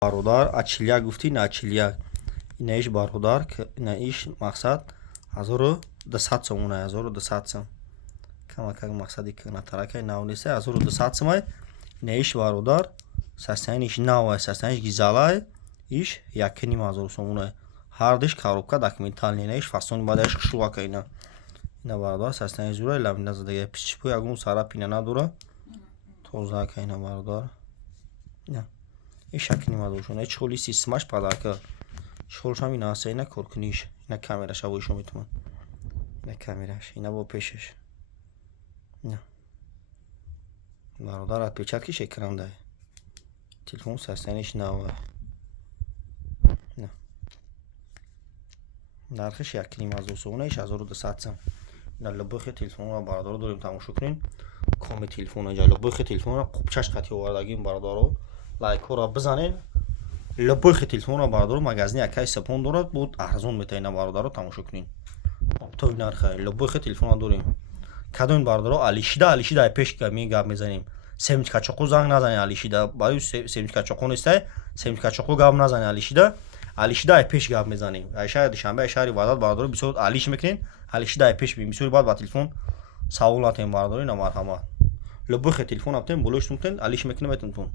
бародар Ачилия гуфтӣ, на Ачилия. Инаиш бародар, инаиш мақсад 1200 сом уна, 1200 сом. Камакак мақсади кӯнатарака навниса 1200 сомай. Инаиш бародар, састаиниш навай, састаиниш гизалай, иш 1500 сом уна. Ҳардиш коробка документални, инаиш фасони бадаиш шувака ина. Ина бародар, састаиниш зура, ламина задага писчипу ягун сарап ина надура. Тозака ина бародар. Ина. Иш 1500 сом. Ич холи системаш падака. Шолшам ина аса ина коркуниш. Ина камераш авойшо метуман. Ина камераш, ина бо пешаш. Ина. Бародар отпечаткиш экрандае. Телефон састаиниш навай. Ина. нархиш 1500 сом, иш 1200 сом. Ина лубухи телефонро бародаро дорем тамошо кунин. Коми телефона ҷа лубухи телефонро қупчаш қати овардагим бародаро. Лайкҳоро бизанен. Лубухи телефонро бародаро магазини акай сапон дорад, буд арзон метаина бародаро тамошо кунин. Оптови нарха лубухи телефонро дорем. Кадом бародаро алишида пеш гап мезанем. Семчка чоқу занг назани алишида, барои семчка чоқу нестай, семчка чоқу гап назани алишида пеш гап мезанем. Айша душанбе шаҳри Ваҳдат бародаро бисёр алиш мекунен, алишида пеш бисёр бисёр бад ба телефон саволатем бародаро ина марҳамат. Лубухи телефон аптем болош тунтен алиш мекунем метун.